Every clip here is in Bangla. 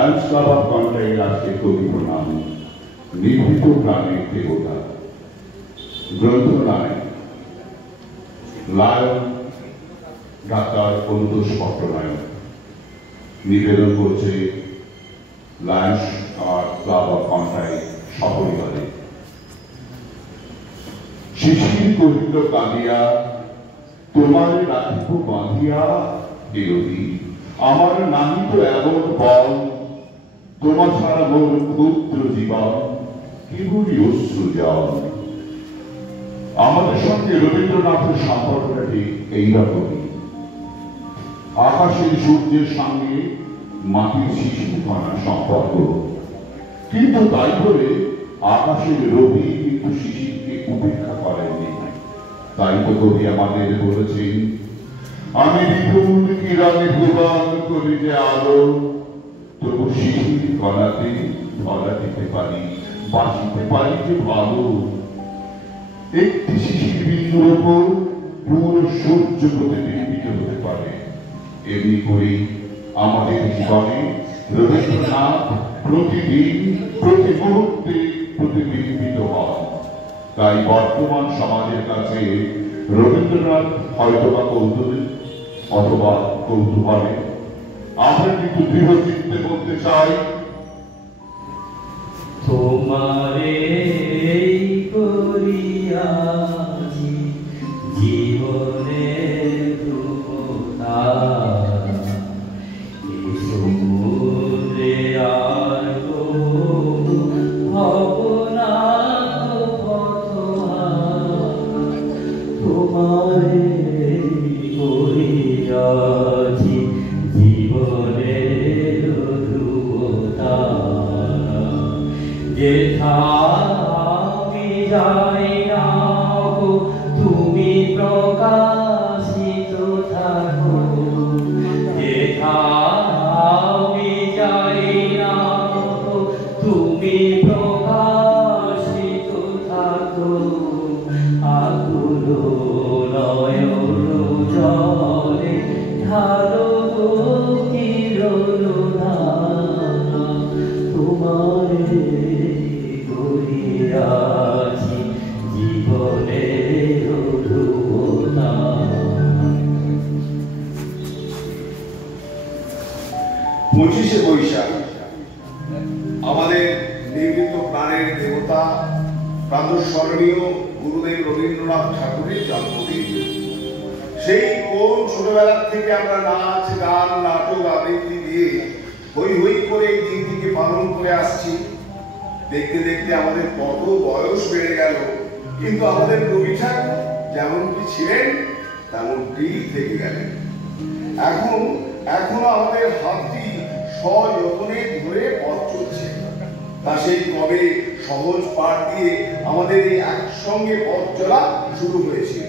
লায়ন্স ক্লাব অফ কন্ট্রাই রাষ্ট্রের কবি প্রণাম নির্ভীত প্রাণের দেবতা গ্রন্থনায় লায়ন ডাক্তার অনুতোষ পট্টনায়ক নিবেদন করছে লায়ন্স ক্লাব অফ কন্ট্রাই সপরিবারে। শিশির কহিল কাঁদিয়া তোমার রাখিব বাঁধিয়া বিরোধী আমার নাহি তো এমন বল তোমার ছাড়া মোর ক্ষুদ্র জীবন কেবলই অশ্রু জল। আমাদের সঙ্গে রবীন্দ্রনাথের সম্পর্কটা ঠিক এইরকমই। আকাশের সূর্যের সঙ্গে মাটির শিশির কণার সম্পর্ক, কিন্তু তাই বলে আকাশের রবি কিন্তু শিশিরকে উপেক্ষা করেননি। তাই তো কবি আমাদের বলেছেন, আমি বিপুল কিরণে ভুবন করি যে আলো তবু শিশির কণাতে ধরা দিতে পারি বাঁচিতে পারি যে ভালো। একটি শিশির বিন্দুর উপর পুরো সূর্য প্রতিবিম্বিত হতে পারে। এমনি করেই আমাদের জীবনে রবীন্দ্রনাথ প্রতিদিন প্রতি মুহূর্তে প্রতিবিম্বিত হন। তাই বর্তমান সমাজের কাছে রবীন্দ্রনাথ হয়তোবা কৌতূহলী অথবা কৌতূহলে, আমরা কিন্তু দৃঢ় চিত্তে বলতে চাই, তোমারে করিয়াছি জীবনে ধ্রুবতা, এই সমুদ্রে আর ভাবনা তোমারে করিয়াছি জীবনের ধ্রুবতা। যেথা আমি যাই না গো তুমি প্রকাশিত থাকো, যেথা আমি যাই না গো তুমি প্রকাশিত থাকো। আকুল নয়ন জলে ঢালো গো কিরণ ধারা, তোমারে করিয়াছি জীবনের ধ্রুবতা। 25শে বৈশাখ আমাদের নির্মিত প্রাণের দেবতা প্রাতঃস্মরণীয় গুরুদেব রবীন্দ্রনাথ ঠাকুরের জন্মদিন। সেই কোন ছোটবেলার থেকে আমরা নাচ গান নাটক আবৃত্তি দিয়ে হই হই করে এই দিনটিকে পালন করে আসছি। দেখতে দেখতে আমাদের কত বয়স বেড়ে গেল, কিন্তু আমাদের রবি ঠাকুর যেমনটি ছিলেন তেমনটি থেকে গেলেন। এখনো আমাদের হাতটি সযত্নে ধরে পথ চলছে। তা সেই কবে সহজ পাঠ দিয়ে আমাদের এই একসঙ্গে পথ চলা শুরু হয়েছে।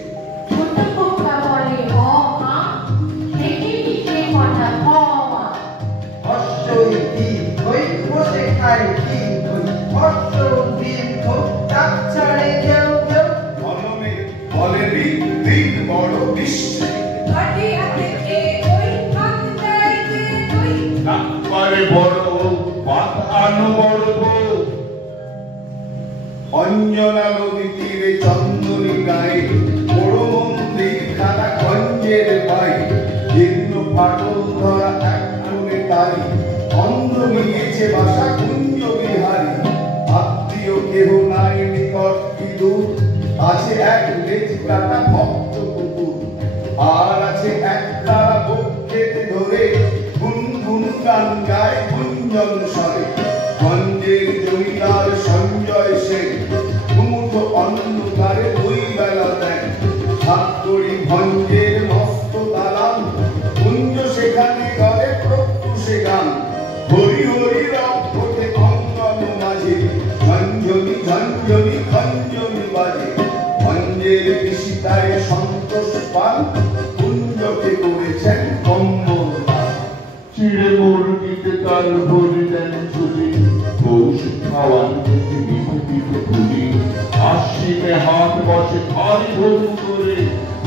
বড় বিশ্ব অঞ্জনা নদী তীরে চন্দনী গায়ে বড় মন্দির খানা গঞ্জের পাই জীর্ণ ফাটল ধরা এক কোণে তারি অন্ধ মিলিয়েছে বাসা কুঞ্জ বিহারী। আত্মীয় কেহ নাই নিকট কি দূর, আছে এক লেজ কাটা ভক্ত কুকুর, আর আছে এক তারা বক্ষেতে ধরে গুনগুন গান গায় গুঞ্জন স্বরে। গঞ্জের জমিদার সঞ্জয় সেন মুঠ অন্ধকারে দুই বেলা দেন, সাতকড়ি ভঞ্জের মস্ত দালান কুঞ্জ সেখানে গলে প্রত্যুষে গান। হরি হরি রক্ষে অঙ্গন মাঝে ঝঞ্ঝনি ঝঞ্ঝনি খঞ্জনি বাজে। ভঞ্জের বিশিতায় সন্তোষ পান কুঞ্জকে করেছেন কম্বল দান। চিড়ে মুরগিতে তার ভরি দেন ছুটি, পৌষ খাওয়ান থেকে মিঠে পিঠে ভুলি, আশ্বিনে হাত বসে ভারী ভরু করে,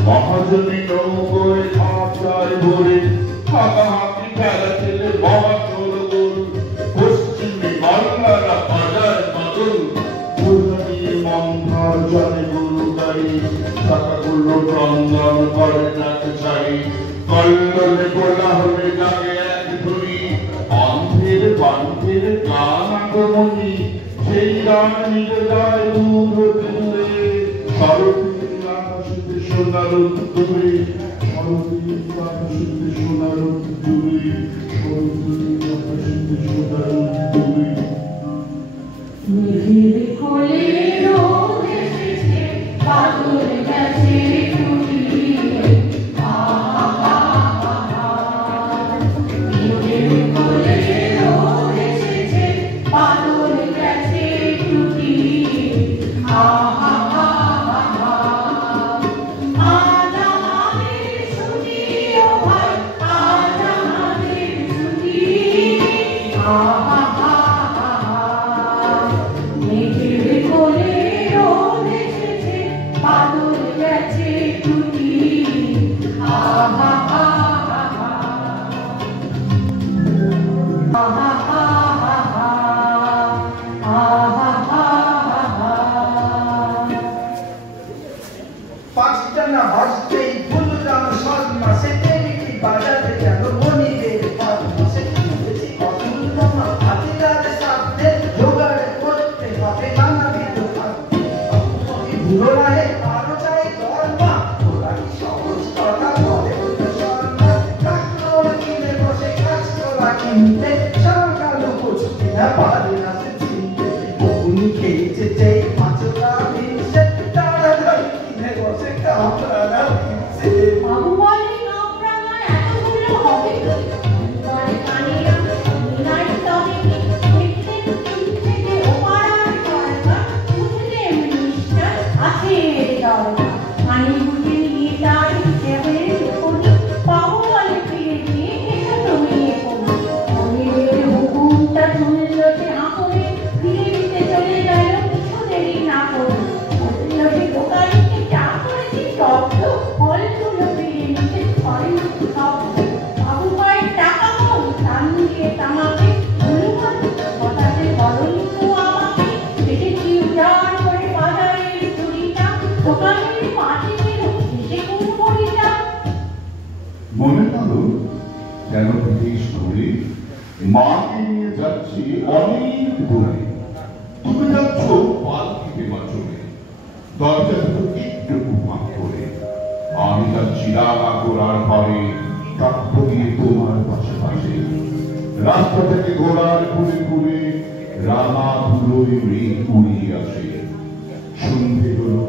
মহাজনী নৌকোয় হাত চায় ভরে, হাঁকাহাঁকি খেলা ছেলে বাবা চলো গোল। আমার জানে গরু গাড়ি চাকাগুলো ক্রন্দন করে নাক ছাড়ি কল্লোলে গোলা হলে জাগে এক ধরি অন্ধের বান্ধের গান আগমনী সেই গান নিয়ে যায় দূর হতে দূরে শরতের আকাশে সোনার উত্তরে শরতের আকাশে সোনার উত্তরে শরতের আকাশে সোনার উত্তরে মেঘের কোলে রোদ এসেছে বাদল গেছে টুটি মেঘের কোলে রোদ এসেছে বাদল গেছে টুটি আজ আমাদের ছুটি ও ভাই আজ আমাদের ছুটি মেঘের কোলে রোদ এসেছে বাদল গেছে টুটি পাঁচটা না বাজতেই ফুলরাম শর্মা সেটেলিটি বাজাতে গেল মনিদের পাশে খুঁজেছি অতুল মা হাতিদার সাথে জোগাড় করতে হবে নানাবিধ খাদ্য বুড়ো রায়ে আরো চাই দরমা ওরা কি সহজ কথা বলে শর্মা ট্রাক্টর কিনে বসে কাজ করা কিনতে সরকার বুঝতে না পারে না সে চিনতে বকুন খেয়েছে যেই মাছরা ভিনছে তাড়াতাড়ি কিনে বসে কামড়ানা ভিনছে বাবু বলে কামড়ানা এতগুলো হবে বলে কানিয়া নাই তবে দেখতে থেকে ওপারার দরকার উঠলে মিনিস্টার আছে দরকার পানি বুঝে নিয়ে তার হিসেবে করি বাবু বলে ফিরে দিয়ে এসে তুমি করি অনিলের হুকুমটা শুনলো যে আঁকড়ে ফিরে দিতে চলে গেল কিছু দেরি না করে বলল যে দোকানিকে চা করেছি শব্দ ফলগুলো ফিরে নিতে হয় শব্দ বাবু কয়েক টাকা কম দাম দিয়ে তামাকে অনুমান কথাতে বলনি তো আমাকে দেখেছি উজাড় করে বাজারের চুরিটা দোকানের মাটি দিল এসে কোন বড়িটা মনে করো কেন বিদেশ ঘুরে মাকে নিয়ে যাচ্ছি অনেক দূরে তুমি যাচ্ছ পালকিতে মাচলে দরজা দুটো একটু ফাঁক করে আমি যাচ্ছি রাগা ঘোড়ার ঘরে কাক্য দিয়ে তোমার পাশে পাশে রাস্তা থেকে ঘোড়ার ঘুরে ঘুরে রাঙা ধুলোয় মেঘ উড়িয়ে আসে সন্ধে হলো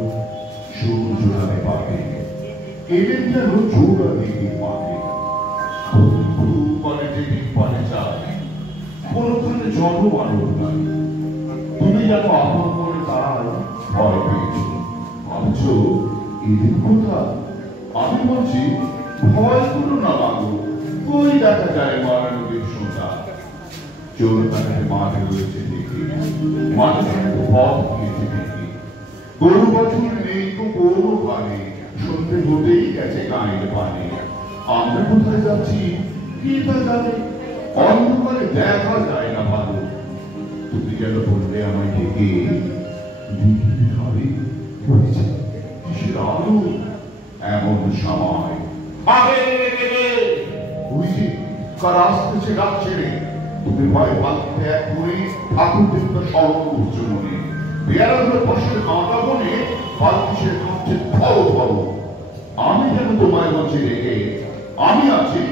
সূর্য নামে পাবে এদের যেন চৌড়া দিকে পাবে মানে দেবী পানে চায় কোনখানে জনমানব নাই তুমি যেন আপন করে তার ভয় পেয়েছ ভাবছো এদের কথা আমি বলছি ভয় করো না বাবু কই দেখা যায় মারা নদীর সোজা চোর কাছে মাঠে রয়েছে দেখি মাঠে পথ গিয়েছে দেখি গরু বছর নেই তো গরু পানে সন্ধ্যে হতেই গেছে গায়ের পানে আমরা কোথায় যাচ্ছি কি তা জানে অন্ধকারে দেখা যায় না ভালো তুমি যেন বললে আমায় ডেকে দিদি ঘরে পড়েছে কিসের আলো এমন সময় আগে ওই যে কার আসতেছে গাছ ছেড়ে তুমি ভয় পালতে এক করে ঠাকুর দেবতা স্মরণ করছো মনে পেয়ারাগুলো পাশের কাঁটা বনে পালকিসের কাঁপছে ধরো ধরো আমি যেন তোমায় বলছি রেখে আমি আছি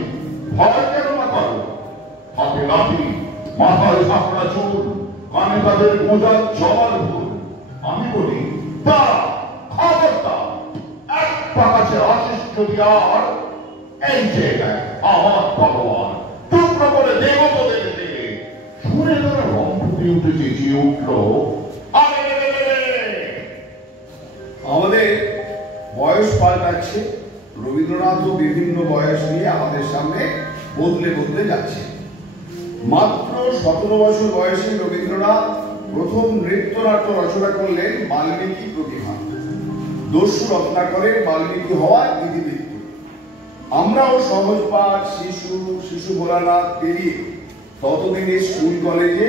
ভয় কেন না করো হাতে লাঠি মাথায় ঝাঁকড়া চুল কানে তাদের মোজার জমার ভুল আমি বলি দাঁড়া খবরদার এক পাকাছে আশিস যদি আর এই জায়গায় আমার ভগবান টুকরো করে দেব তো দেখে দেখে শুনে তারা রম্ভ দিয়ে উঠে চেঁচিয়ে উঠলো আমাদের বয়স পাল্টাচ্ছে রবীন্দ্রনাথও বিভিন্ন বয়স নিয়ে আমাদের সামনে বদলে বদলে যাচ্ছে মাত্র 17 বছর বয়সে রবীন্দ্রনাথ প্রথম নৃত্যনাট্য রচনা করলেন বাল্মীকি প্রতিভা দস্যু রত্নাকরের বাল্মীকি হওয়া ইতিবৃত্ত আমরাও সহজ পাঠ শিশু ভোলানাথ পেরিয়ে ততদিনে স্কুল কলেজে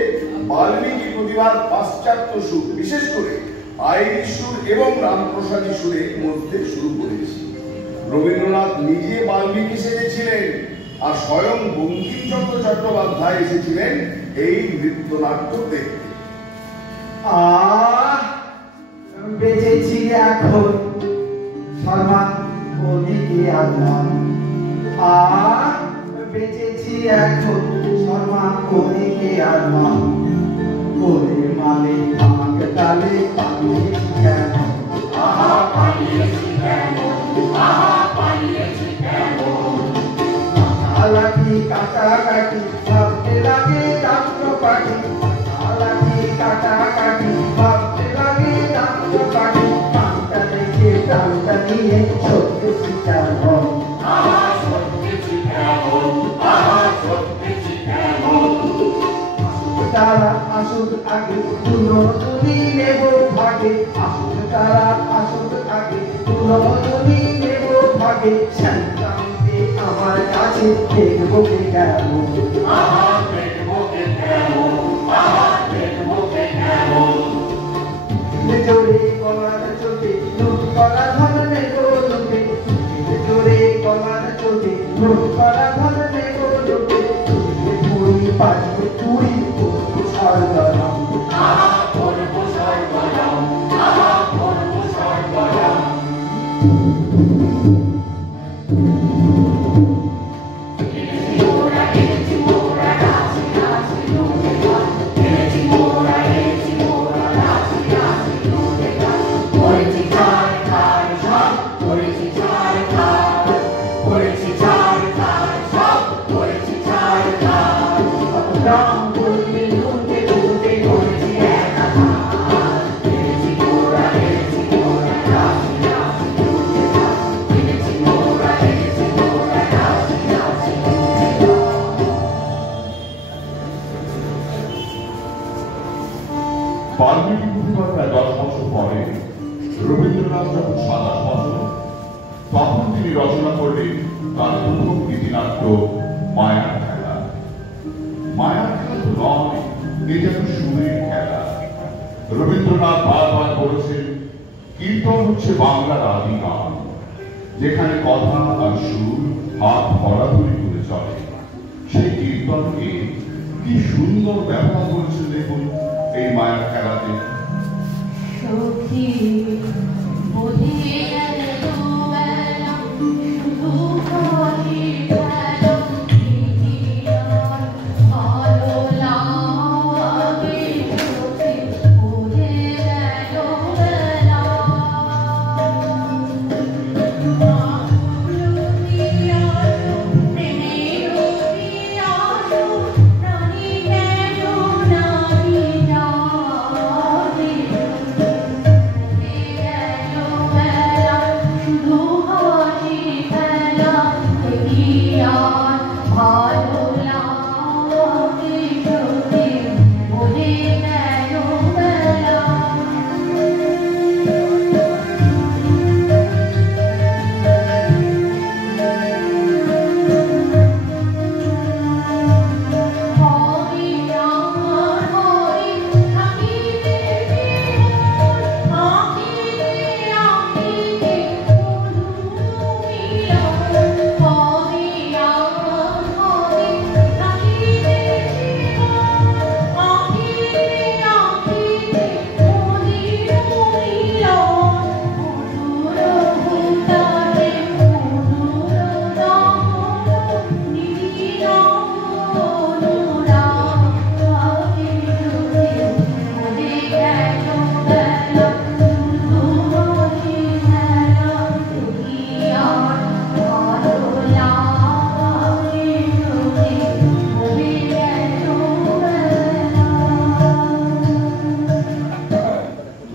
বাল্মীকি প্রতিভার পাশ্চাত্য সুর বিশেষ করে আইরিশ সুর এবং রামপ্রসাদী সুরের মধ্যে শুরু করেছি। রবীন্দ্রনাথ নিজে বাল্মীকি সেজেছিলেন আর স্বয়ং বঙ্কিমচন্দ্র চট্টোপাধ্যায় এসেছিলেন এই নৃত্যনাট্য দেখতে। বেঁচেছি এখন শর্মা ওদিকে আল্লাহ, বেঁচেছি এখন শর্মা ওদিকে আল্লাহ, ওরে মালে ভাগ তালে পালিয়েছি কেন, পালিয়েছি কেন, পালিয়েছি কেন, লাঠি কাটাকাটি ভাবতে লাগে দান্ত পাটি, লাঠি কাটাকাটি ভাবতে লাগে দান্ত পাটি, পানটা দেখে টানটা নিয়ে সত্যি কেমন, সত্যি কেমন, সত্যি কেমন, তারা আসুক আগে পুনরুনি নেব ভাগে, আসুক তারা আসুক আগে পুনরুনি নেব ভাগে, শান্তি আমার কাছে দেখবো কে কেমন, দেখবো কে কেমন, দেখবো কে কেমন, জোরে গলার চোটে লুট করা ধরনে গোলুটে, জোরে গলার চোটে লুট করা ধরনে গোলুটে, পুরি পাঠে পুরি সরগরম, করবো সর্বনাম, করবো সর্বনাম, বাল্মীকি প্রতিভার প্রায় 10 বছর পরে রবীন্দ্রনাথ যখন 27 বছর, তখন তিনি রচনা করলেন তার প্রথম গীতিনাট্য মায়ার খেলা। মায়ার খেলা তো নয়, এটা তো সুরের খেলা। রবীন্দ্রনাথ বারবার বলেছেন, কীর্তন হচ্ছে বাংলার আদি গান, যেখানে কথা আর সুর হাত ধরাধরি করে চলে। সেই কীর্তনকে কি সুন্দর ব্যবহার করেছেন দেখুন এই মায়ার খেলাতে। সখী বুঝিয়ে গেলে দুবেলা শুধু হাসি খেলা, আর ভালো লাগে সখী বুঝে গেল বেলা,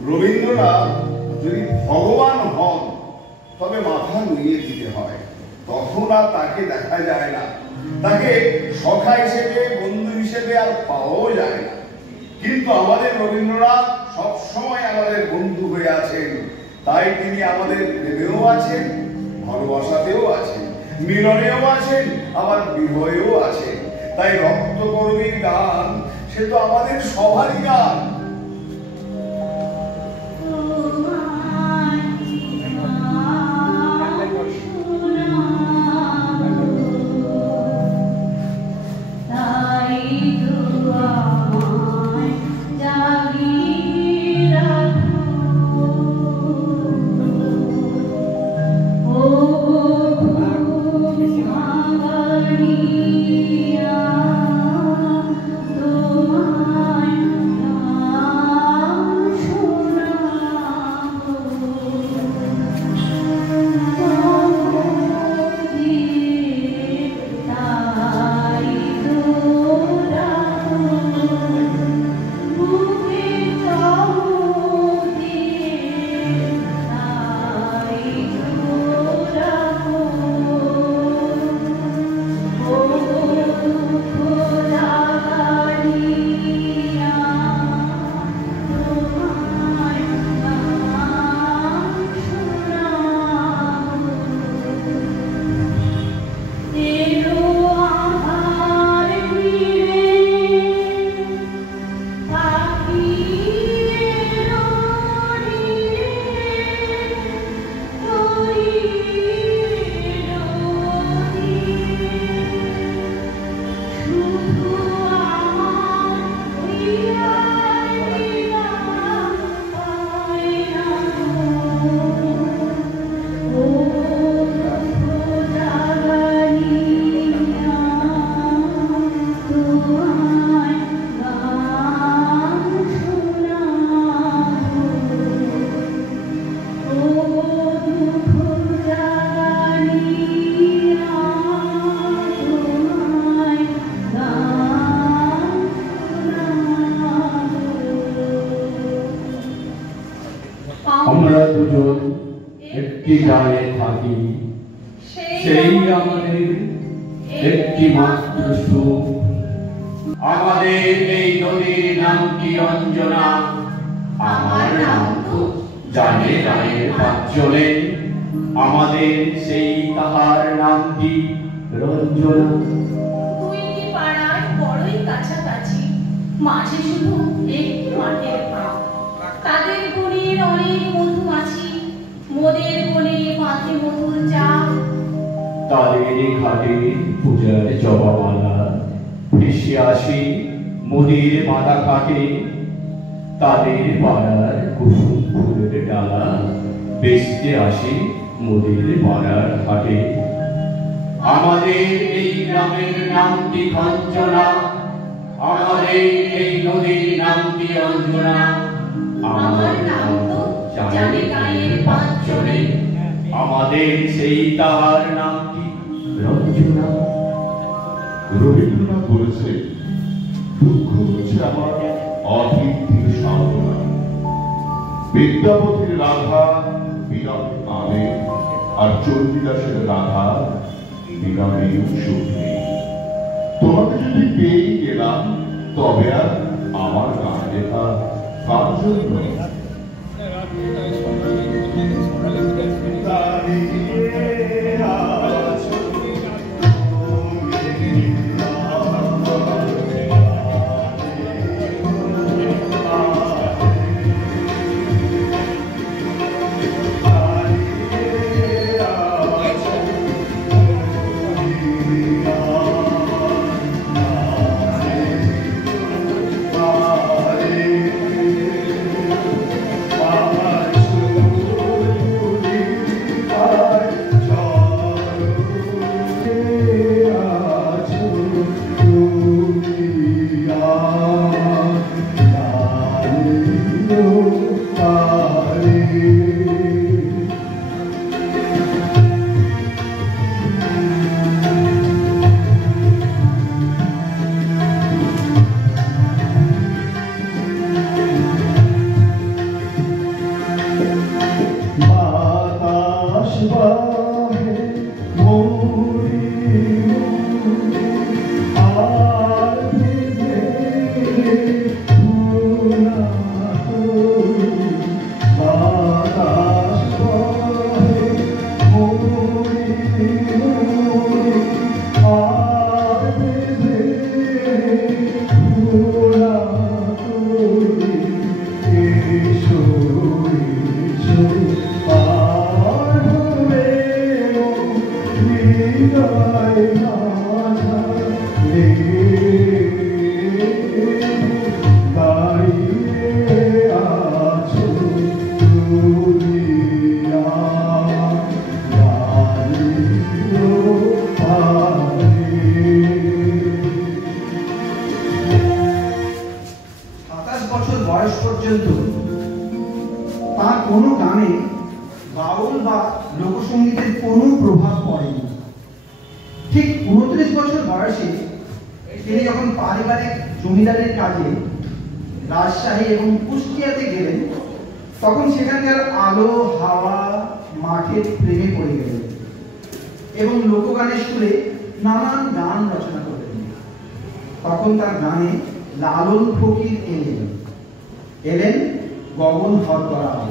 রবীন্দ্রনাথ যদি ভগবান হন তবে মাথা নুইয়ে দিতে হয়, তখন আর তাকে দেখা যায় না, তাকে সখা হিসেবে বন্ধু হিসেবে আর পাওয়াও যায় না। কিন্তু আমাদের রবীন্দ্রনাথ সবসময় আমাদের বন্ধু হয়ে আছেন, তাই তিনি আমাদের প্রেমেও আছেন, ভালোবাসাতেও আছেন, মিলনেও আছেন, আবার বিভয়েও আছেন। তাই রক্তকর্মীর গান সে তো আমাদের সবারই গান। জন একটি গায়ে থাকি, সেই আমাদের একটি মাত্র সুখ। আমাদের এই নদীর নাম কি অঞ্জনা, আমার নাম তো জানে গায়ের পাঁচজনে, আমাদের সেই তাহার নাম কি রঞ্জনা। দুইটি পাড়ায় বড়ই কাছাকাছি, মাঝে শুধু একটি মাঠের ভাগ। তাদের গলির অনেক মধুমাছি, মোদের গলে মাঠে মধুর চাপ। তাদের ঘাটে পূজার জবামালা ভেসে আসি মোদের মাথা কাটে, তাদের পাড়ার কুসুম ফুলের ডালা বেচতে আসি মোদের পাড়ার হাটে। আমাদের এই গ্রামের নামটি কাঞ্চনা, আমাদের এই নদীর নামটি অঞ্জনা, আমার নাম তো জানে গায়ের পাঁচজনে, আমাদের সেই তাহার নামটি রঞ্জনা। রবীন্দ্রনাথ বলেছে, দুঃখ হচ্ছে আমার অতৃপ্তির সাধনা। বিদ্যাপতির রাধা বিরাট আনে, আর চণ্ডীদাসের রাধা বিরামেও সুখ নেই। তোমাকে যদি পেয়েই গেলাম, তবে আর আমার গান লেখা কার জন্য? রাজশাহী এবং কুষ্টিয়াতে গেলেন, তখন সেখানকার আলো হাওয়া মাঠের প্রেমে পড়ে গেলেন এবং লোকগানের সুরে নানান গান রচনা করলেন। তখন তার গানে লালন ফকির এলেন গগন হর করা হল।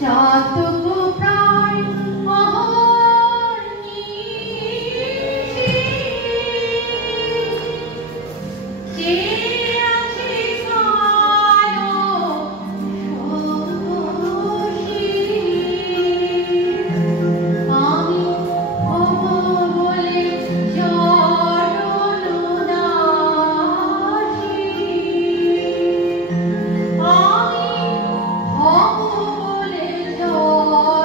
চাতক প্রাণ Oh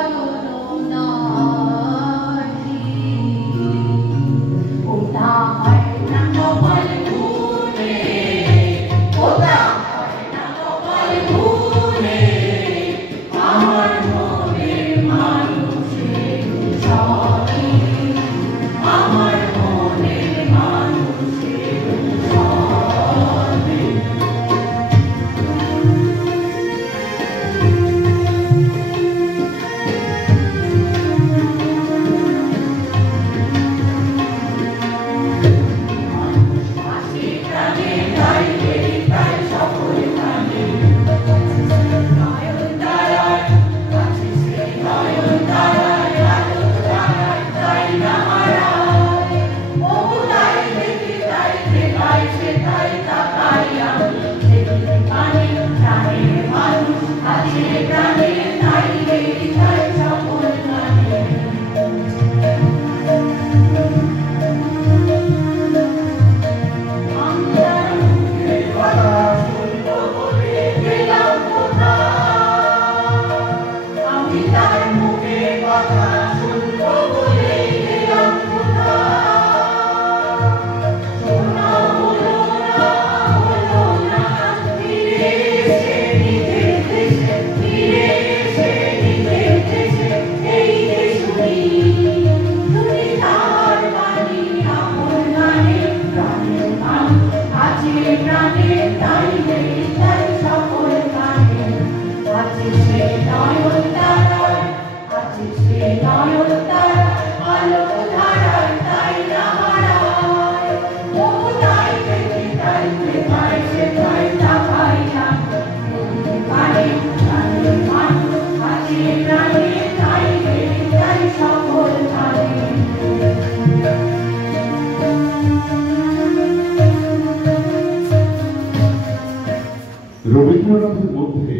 রবীন্দ্রনাথের মধ্যে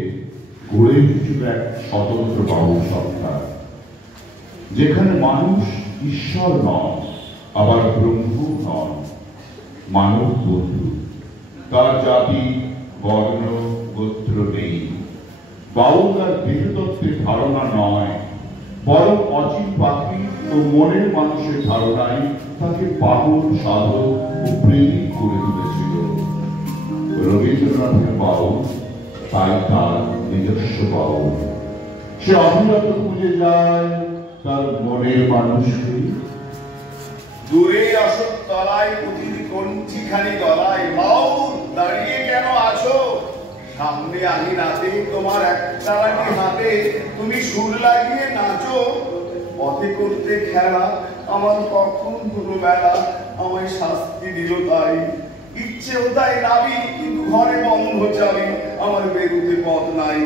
গড়ে উঠেছিল এক স্বতন্ত্র বাউল সত্তা, যেখানে মানুষ ঈশ্বর নন, আবার ব্রহ্ম নন, মানব বন্ধু। তার জাতি বর্ণ গোত্র নেই। বাউল তার দেহতত্ত্বের ধারণা নয়, বরং অচিন পাখি ও মনের মানুষের ধারণায় তাকে পাগল, সাধক ও প্রেমিক করে তুলেছিল। রবীন্দ্রনাথের বাউল তাই তার নিজস্ব বাউল। সে অবিরত খুঁজে যায় তার মনের মানুষকে। দূরে আসত তলায় পুঁতির কঞ্চিখানি গলায়, বাউল দাঁড়িয়ে কেন আছো? সামনে আনি রাতে তোমার একটালাটি হাতে, তুমি সুর লাগিয়ে নাচো। পথে করতে খেলা আমার কখন হলো বেলা, আমায় শাস্তি দিল তাই। ইচ্ছেও তাই নাবি, কিন্তু ঘরে বন্ধ চাবি, আমার বেরুতে পথ নাই।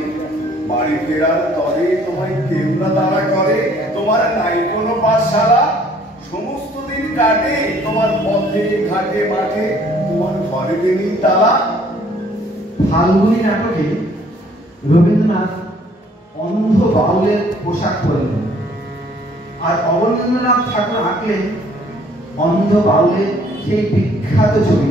বাড়ি ফেরার তরে তোমায় কেউ না তাড়া করে, তোমার নাই কোনো পাঠশালা। সমস্ত দিন কাটে তোমার পথে ঘাটে মাঠে, তোমার ঘরে নেই তালা। ফাল্গুনী নাটকে রবীন্দ্রনাথ অন্ধ বাউলের পোশাক পরলেন, আর অবনীন্দ্রনাথ ঠাকুর আঁকলেন অন্ধ বাউলের সেই বিখ্যাত ছবি।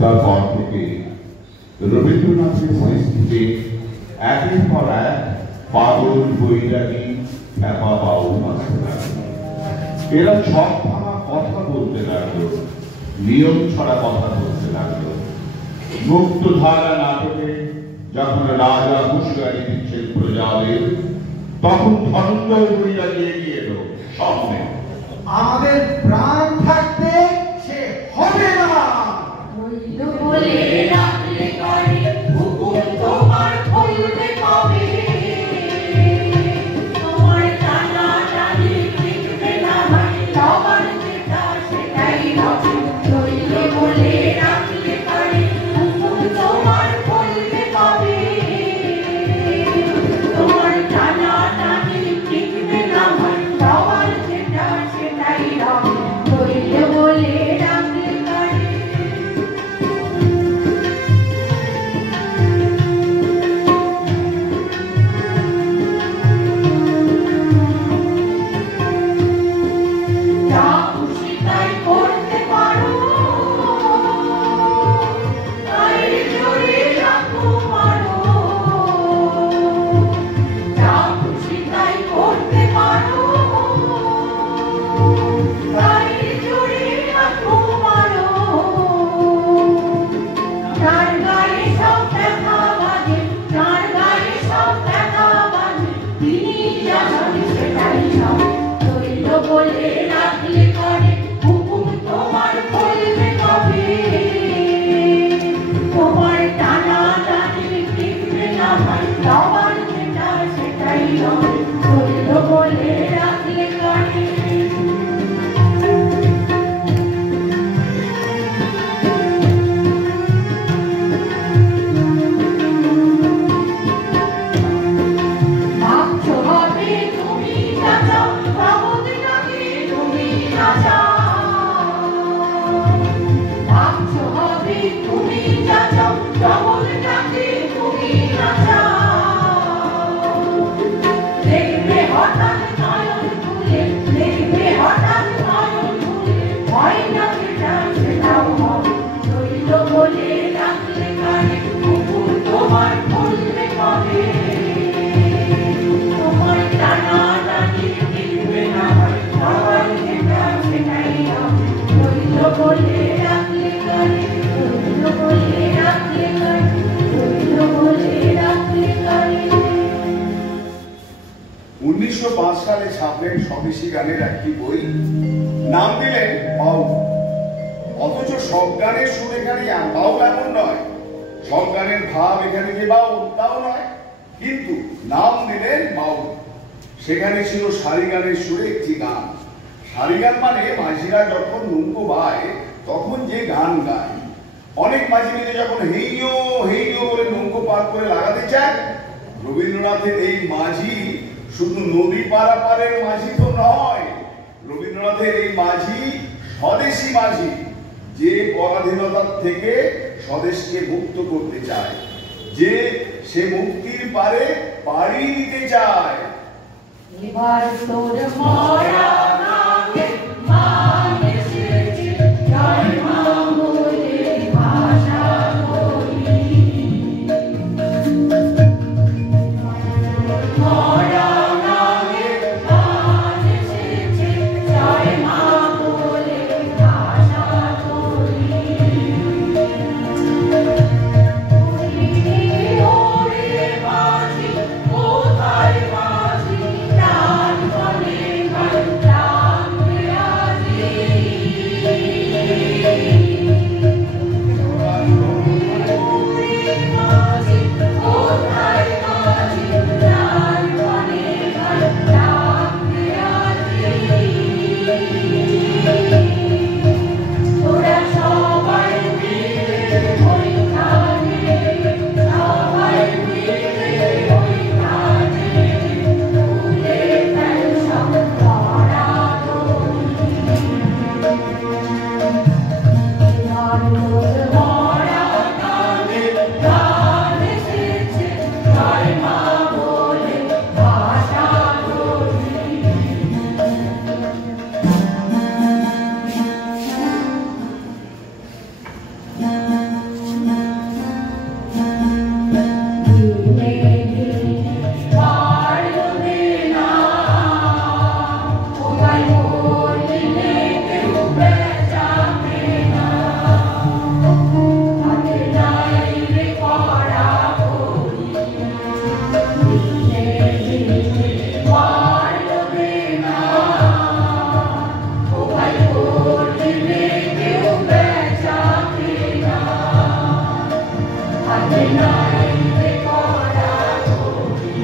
তারপর থেকে রবীন্দ্রনাথের পরিস্থিতি একের পর এক পাগল, বৈরাগী, খ্যাপা বাউল আসতে লাগলো। এরা ছক ভাঙা কথা বলতে লাগলো, নিয়ম ছড়া কথা বলতে লাগলো। মুক্তধারা নাটকে যখন রাজা হুঁশিয়ারি দিচ্ছেন প্রজাদের, তখন ধনঞ্জয় বৈরাগী এগিয়ে এলো সামনে। আমাদের প্রাণ থাকতে সে হবে না। বলে ডাকলে করে হুকুম তোমার হইতে কবে, তোমার টানা টানি টিকবে না ভাই, সবার যেটা সেটাই হবে। বললে বলে ডাকলে করে হুকুম তোমার হইতে কবে, তোমার টানা টানি টিকবে না ভাই, সবার যেটা সেটাই হবে। বললে বলে ডাকলে করে 1905 সালে ছাপলেন স্বদেশী গানের একটি বই, নাম দিলেন বাউল। অথচ সব গানের সুর এখানে বাউল এমন নয়, সব গানের ভাব এখানে যে বাউল তাও নয়, কিন্তু নাম দিলেন বাউল। সেখানে ছিল সারি গানের সুরে একটি গান। সারি গান মানে মাঝিরা যখন নৌকো বায় তখন যে গান গায়। অনেক মাঝি মিলে যখন হেইও হেইও বলে নৌকো পার করে লাগাতে চায়, রবীন্দ্রনাথের এই মাঝি শুধু নদী পারাপারের মাঝি তো নয়, রবীন্দ্রনাথের এই মাঝি স্বদেশী মাঝি, যে পরাধীনতার থেকে স্বদেশকে মুক্ত করতে চায়, যে সে মুক্তির পারে পাড়ি দিতে চায়। এবার তোর মরা নাগে মান এসেছে, জয় মা বলে ভাষা বলি। মরা নাগে মান এসেছে, জয় মা বলে ভাষা বলি। ওরে মাঝি কোথায় মাঝি, প্রাণ বলে প্রাণ রাজি। ওরে মাঝি কোথায় মাঝি, প্রাণ বলে প্রাণ রাজি। তোরা সবাই মিলে ওইখানে, সবাই মিলে ওইখানে, তুলে ফেল সব মরা দড়ি। এবার তোর মরা নাগে গান এসেছে, জয় মা বলে ভাষা বলি। দিনে দিনে বাড়বে না, ওগাই বলিলে কেউ বেচাবে না। হাতে নাই রে কড়া কড়ি, দিনে দিনে বাড়বে না, ওগাই বলিলে কেউ বেচাবে না। হাতে নাই রে কড়া কড়ি,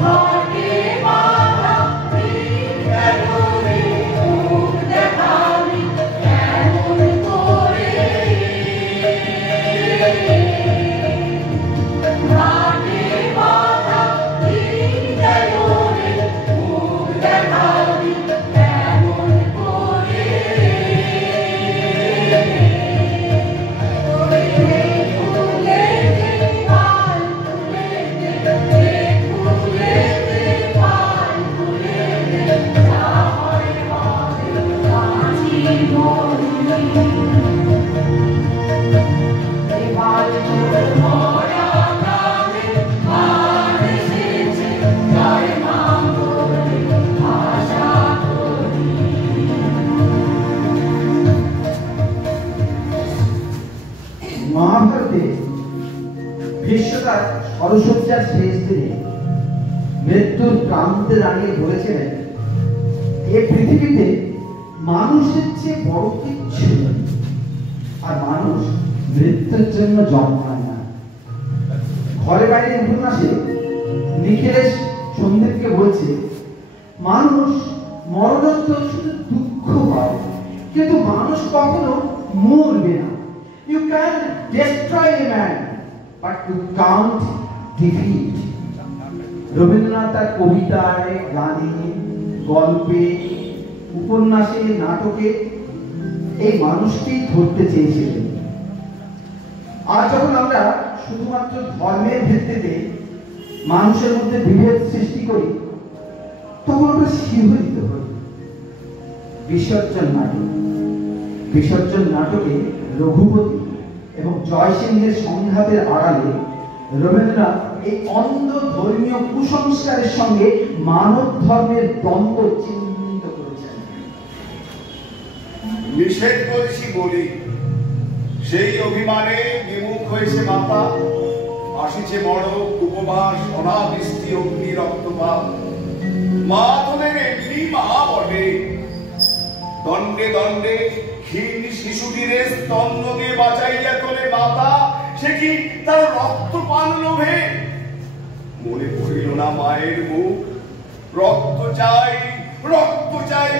ঘটে বাঁধা পিঞ্জরে, মুখ দেখাবি কেমন করে। ঘটে বাঁধা পিঞ্জরে, মুখ দেখাবি কেমন করে। মহাভারতে ভীষ্ম তার সরসজ্জার শেষ দিনে মৃত্যুর প্রান্তে দাঁড়িয়ে বলেছিলেন, এ পৃথিবীতে মানুষের চেয়ে বড় কিচ্ছু নেই, আর মানুষ মৃত্যুর জন্য জন্মায় না। ঘরে বাইরে উপন্যাসে নিখিলেশ সন্দীপকে বলছে, মানুষ মরণোত্তর শুধু দুঃখ পায়, কিন্তু মানুষ কখনো মরবে না। You can destroy a man, but you can't defeat. Rabindranath তার কবিতায়, গানে, গল্পে, উপন্যাসে, নাটকে এই মানুষকেই ধরতে চেয়েছিলেন। আর যখন আমরা শুধুমাত্র ধর্মের ভিত্তিতে মানুষের মধ্যে বিভেদ সৃষ্টি করি, তখন আমরা শিহরিত হই। বিসর্জন নাটকে রঘুপতি এবং জয়সিংহের সংঘাতের আড়ালে রবীন্দ্রনাথ এই অন্ধ ধর্মীয় কুসংস্কারের সঙ্গে মানব ধর্মের দ্বন্দ্ব চিহ্নিত করেছেন। নিষেধ করেছি বলি, সেই অভিমানে বিমুখ হয়েছে মাতা, আসিছে বড় উপবাস অনাবৃষ্টি অগ্নি রক্তপাত মা তোদের এমনি মা বটে দণ্ডে দণ্ডে ক্ষীণ শিশুটিরে স্তন্য দিয়ে বাঁচাইয়া তোলে মাতা সে কি তার রক্ত পান লোভে মনে পড়িল না মায়ের মুখ রক্ত চাই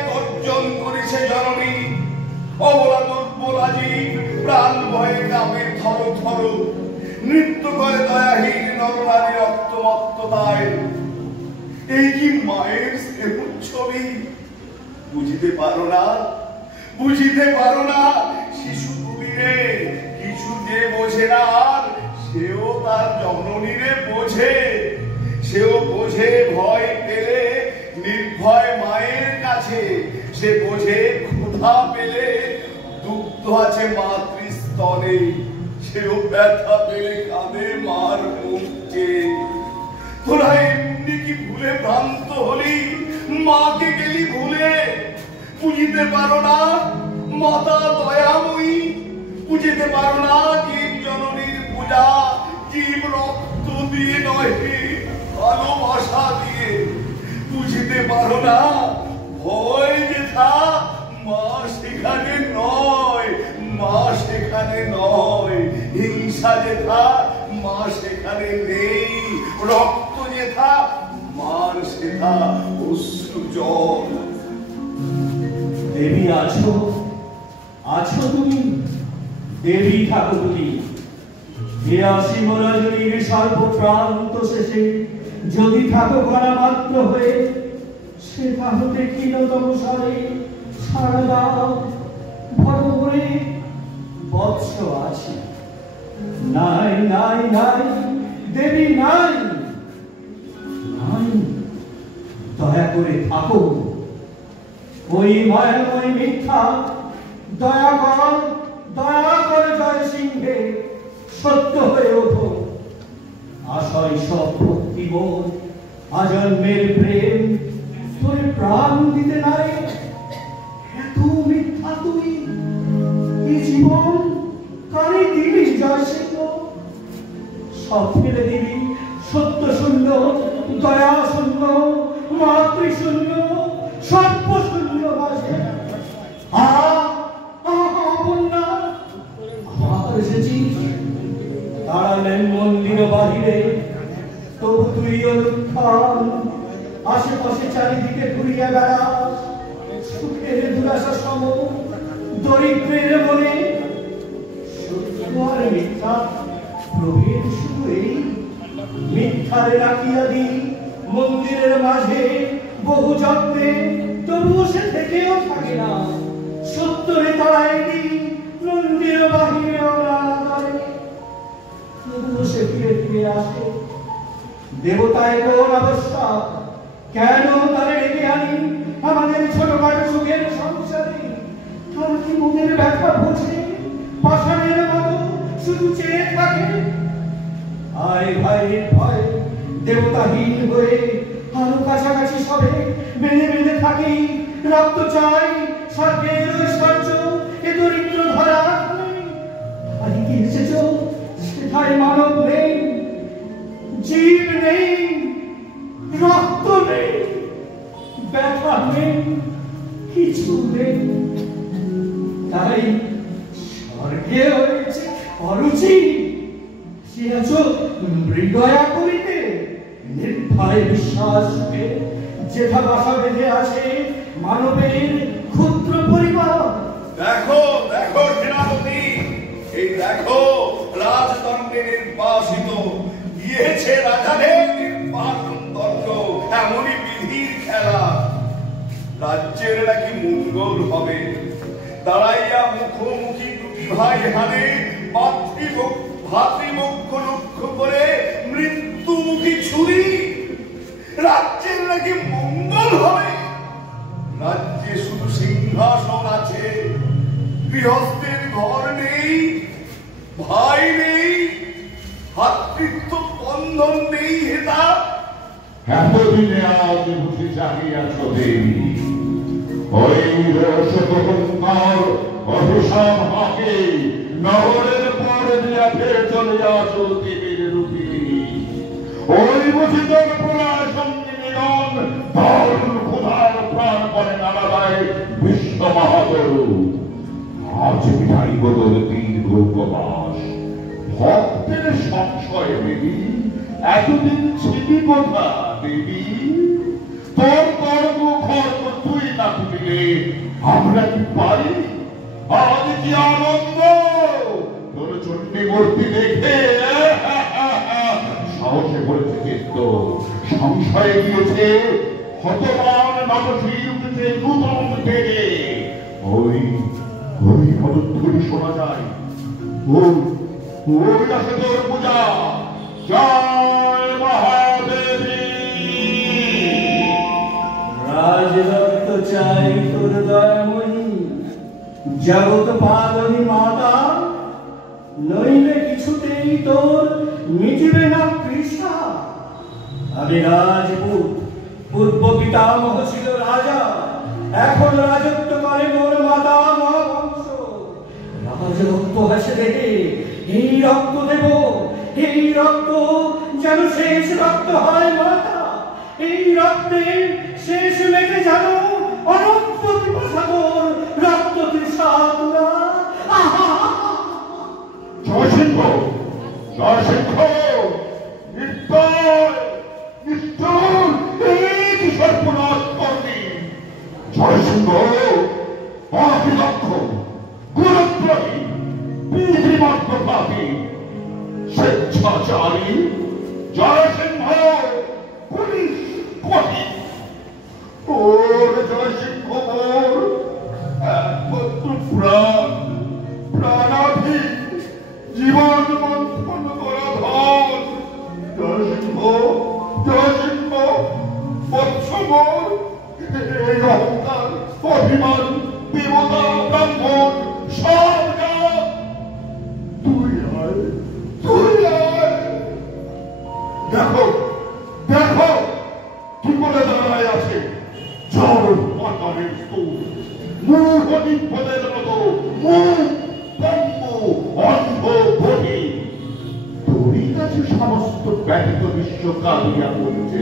গর্জন করেছে জননী অবলা দুর্বল আজি প্রাণ ভয়ে কাঁপে থর থর নৃত্য করে দয়াহীন নরনারী রক্তমত্ততায় এই কি মায়ের স্নেহ ছবি বুঝিতে পারো না শিশু তুমি রে কিছু যে বোঝে না আর সেও তার জননীরে বোঝে ভয় পেলে নির্ভয় মায়ের কাছে সে বোঝে ক্ষুধা পেলে দুগ্ধ আছে মাতৃস্তনে সেও ব্যথা পেলে কাঁদে মার মুখে তোরা এমনি কি ভুলে ভ্রান্ত হলি মাকে গেলি ভুলে বুঝিতে পারো না মাতা দয়াময়ী বুঝিতে পারো না জীব জননীর পূজা জীব রক্ত দিয়ে নহে ভালোবাসা দিয়ে বুঝিতে পারো না ভয় যেথা মা সেখানে নয় হিংসা যেথা মা সেখানে নেই রক্ত যেথা মার সেথা অশ্রু জল দেবী আছো তুমি দেবী থাকো তুমি এ অসীম রজনীর সর্বপ্রান্ত শেষে যদি থাকো কণা মাত্র হয়ে সে তাহলে ক্ষীণতম স্বরে সারা দাও বড় করে বৎস আছে নাই দেবী নাই দয়া করে থাকো ওই মায়াময় মিথ্যা দয়া করে জয় সিংহে সত্য হয়ে ওঠো আশয় সব ভক্তিবোধ আজন্মের প্রেম তোর প্রাণ দিতে নাই এত মিথ্যা তুই এই জীবন কারে দিবি জয় সিংহ সব ফেলে দিবি সত্য শূন্য দয়া শূন্য মাতৃ শূন্য সর্ব শূন্য বাজে দাঁড়ালেন মন্দির বাহিরে তবু তুই অনুক্ষণ আশেপাশে চারিদিকে ঘুরিয়া বেড়াস সুখের দুরাশা সম দরিদ্রের মনে সত্য আর মিথ্যা প্রভেদ শুধু এই মিথ্যারে রাখিয়া দি মন্দিরের মাঝে বহু যত্নে তবুও সে থেকেও থাকে না সত্যরে তাড়াইনি মন্দির বাহিরে তবুও সে ফিরে আসে দেবতায় কোন অবস্থা কেন তারে ডেকে আনি আমাদের ছোটখাটো সুখের সংসারে তার কি মনের ব্যথা বোঝে পাষাণের মতো শুধু চেয়ে থাকে আয় ভাইয়ের ভয় দেবতাহীন হয়ে আরো কাছাকাছি সবে বেঁধে থাকি রক্ত চাই স্বর্গের ঐশ্বর্য এ দরিদ্র ধরা আরে কি এসেছ সেথায় মানব নেই জীব নেই রক্ত নেই ব্যথা নেই কিছু নেই তাই স্বর্গে হয়েছে অরুচি সে আছো মৃগয়া করিতে নির্ভয় বিশ্বাসকে যেথা বাসা বেঁধে আছে মানবের ক্ষুদ্র পরিবার দেখো সেনাপতি এই দেখো রাজদণ্ডে নির্বাসিত গিয়েছে রাজাদের নির্বাসন দণ্ড এমনই বিধির খেলা রাজ্যের নাকি মঙ্গল হবে দাঁড়াইয়া মুখোমুখি দুটি ভাই হানে ভাতৃপক্ষ লক্ষ্য করে মৃত্যুমুখী ছুরি রাজ্যের নাকি মঙ্গল হবে রাজ্যে শুধু সিংহাসন আছে গৃহস্থের ঘর নেই ভাই নেই ভাতৃত্ব বন্ধন নেই হেতা এতদিনে আজ বুঝি জাগিয়াছ দেবী ওই রসগোহঙ্কার অভিশাপ হাকে নগরের পর দিয়া ফের চলে আসো দেবীর রূপে ওই বুঝি তোর প্রলয় সঙ্গিনীগণ দারুণ ক্ষুধার প্রাণপণে নাড়া দেয় বিশ্ব মহাতরু। আজ বিধাই বদল দীর্ঘ উপবাস, ভক্তের সংশয় দেবী এতদিন ছিলি কোথা দেবী? তোর কর্ম কর্ম তুই না তুলিলে আমরা কি পারি? আজ কি আনন্দ তোর চণ্ডী মূর্তি দেখে! সাহসে করেছে চিত্ত, সংশয়ে গিয়েছে হতমান নবশীল উঠেছে নূতন তেজে। ওই ওই পদধ্বনি শোনা যায়, ওই ওই আসে তোর পূজা। জয় মহাদেবী। রাজরক্ত চাই তোর দয়াময়ী, জগৎ পালনী মাতা, নইলে কিছুতেই তোর মিটিবে না তৃষ্ণা। আমি রাজপুত, পূর্ব পিতামহ ছিল রাজা, এখন রাজত্ব করে মোর মাতা মহাবংশ। রাজরক্ত হাসে দেখে এই রক্ত দেব, এই রক্ত যেন শেষ রক্ত হয় মাতা। এই রক্তে শেষ মেটে যেন অনন্ত পিপাসাগর, রক্ত তৃষাতুরা। জয়সিংহ, জয়সিংহ, নির্দয় নিষ্ঠুর এই কি সর্বনাশ করবি? জয়সিংহ অবিলক্ষ, গুরুদ্রোহী, বিধিমাত্রপাপী, স্বেচ্ছাচারী। জয়সিংহ পুলিশ কহি, ওর জয়সিংহ মোর একমাত্র প্রাণ, প্রাণাধি, জীবন মন্থন করা ধন। জয়সিংহ, জয়সিংহ, বৎস মোর এই অহংকার, অভিমান, দেবতা, ব্রাহ্মণ সব যাক। তুই আয়, তুই আয়। দেখো, দেখো কি করে দাঁড়ায় আছে জল পাতালের স্তূপ, মূঢ় নিপদের মতো মুখ পঙ্গ অন্ধ বহি। তোরই কাছে সমস্ত ব্যতীত বিশ্ব কাঁদিয়া পড়ছে।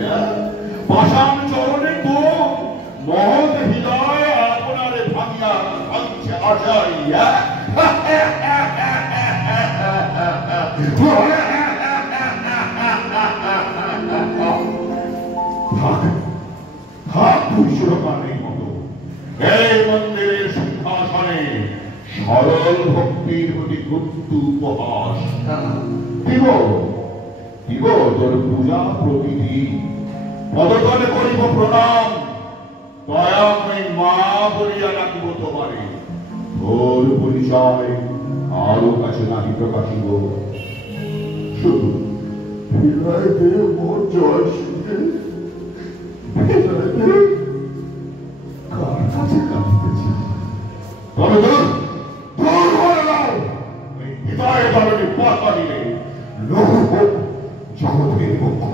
পাষাণ চরণে তো মহৎ হৃদয় আপনারে ভাঙিয়া ভাঙছে আশাইয়া। তুই সুরপানের মতো এই মন্দিরের সিংহাসনে সরল ভক্তির প্রতি ক্ষুদ্র উপহাস দিব, দিব তোর পূজা প্রতিদিন। পদতলে করিব প্রণাম, দয়াময়ী মা বলিয়া ডাকিব তোমারে। তোর পরিচয় আরো কাছে নাহি প্রকাশিব। শুধু ফিরায় দে মোর জয় সিংহে, ফিরায় দে। কার কাছে কাঁদিতেছি? তবে দূর দূর করে দাও ওই হৃদয় ধরনের পাতা দিলে লোক হোক জগতের মুখ্য।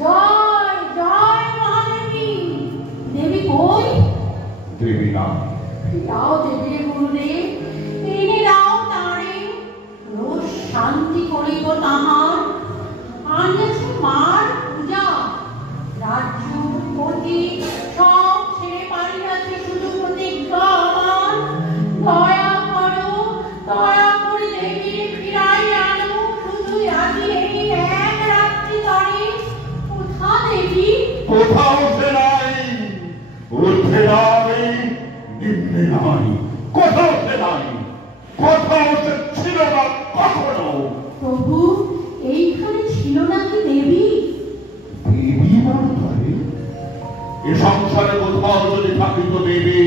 জয় জয় মহাদেবী। দেবী কই? দেবী না, দাও দেবীর গুরুদেব, এনে দাও তারে। রোজ শান্তি করিব তাহার, আনিয়াছে মার পূজা। রাজ্য পতি সব ছেড়ে পারিয়াছে শুধু প্রতিজ্ঞা আমার। দয়া করো, দয়া করে দেবীর ফিরাই আনো, শুধু আজি এই এক রাত্রি তরে। কোথা দেবী? কোথাও সে নাই, ঊর্ধ্বে নাই, নিম্নে নাই, কোথাও সে নাই, কোথাও সে ছিল না কখনো। প্রভু, এইখানে ছিল নাকি দেবী? দেবী মনে করে এ সংসারে কোথাও যদি থাকিত দেবী,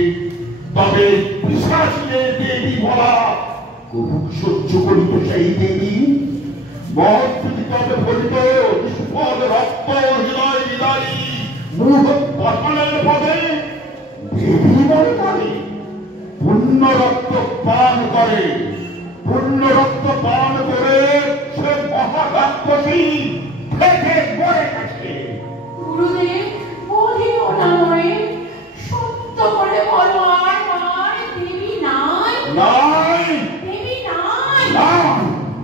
তবে পিশাচিরে দেবী বলা কবুক সহ্য করিত সেই দেবী। মহৎ তবে ভরিত নিষ্ফল রক্ত হৃদয় হৃদয় মুখ পাষাণের পদে দেবী মনে করে। পুণ্য রক্ত পান করে, পুণ্য রক্ত পান করে সে মহারাক্ষসী থেকে মরে গেছে। গুরুদেব, বলিও না মরে, সত্য করে বলো আর আর দেবী নাই? নাই, দেবী নাই। নাই,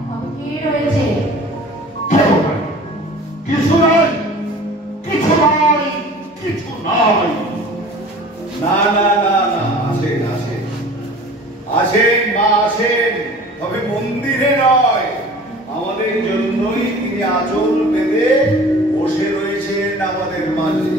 তবে কে রয়েছে? কেউ নাই, কিছু নাই। না না না না, আছেন আছেন আছেন মা আছেন, তবে মন্দিরে নয়। আমাদের জন্যই তিনি আঁচল বেঁধে বসে রয়েছেন আমাদের মাঝে।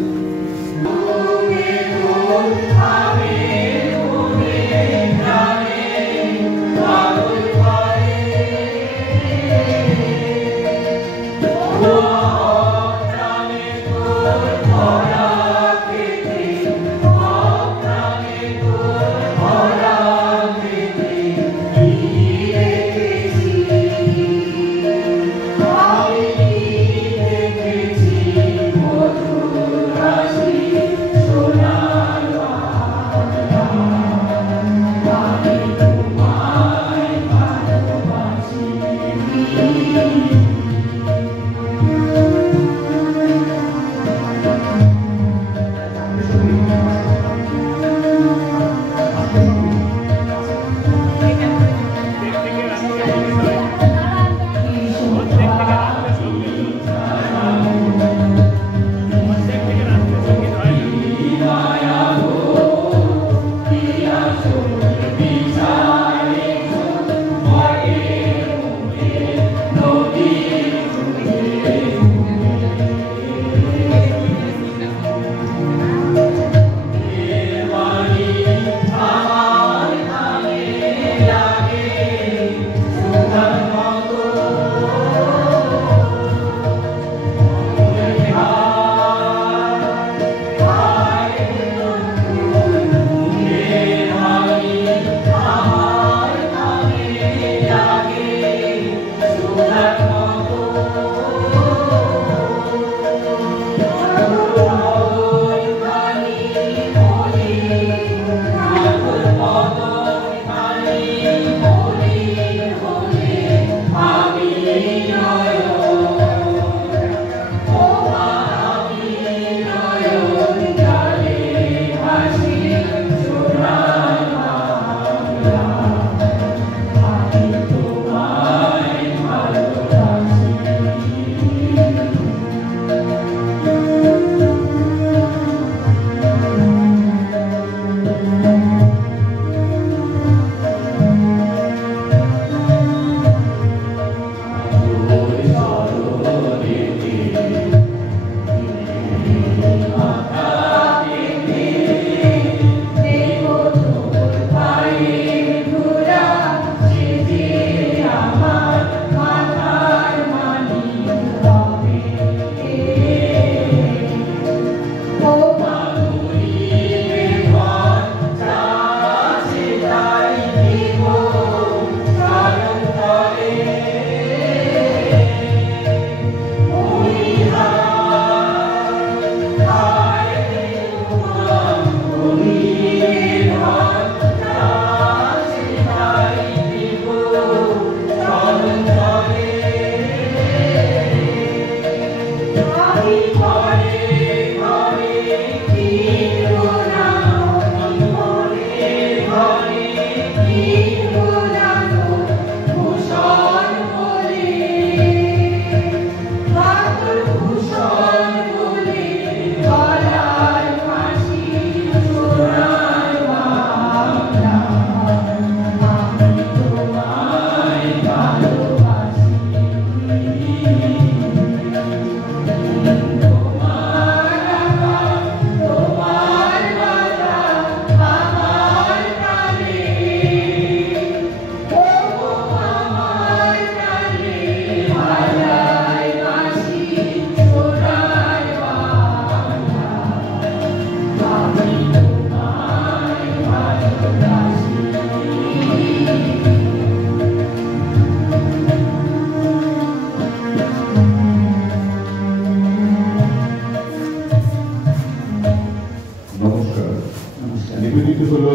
নিবেদিত হলো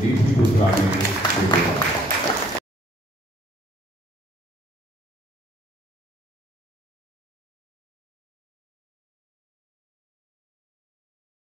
নিভৃত প্রাণের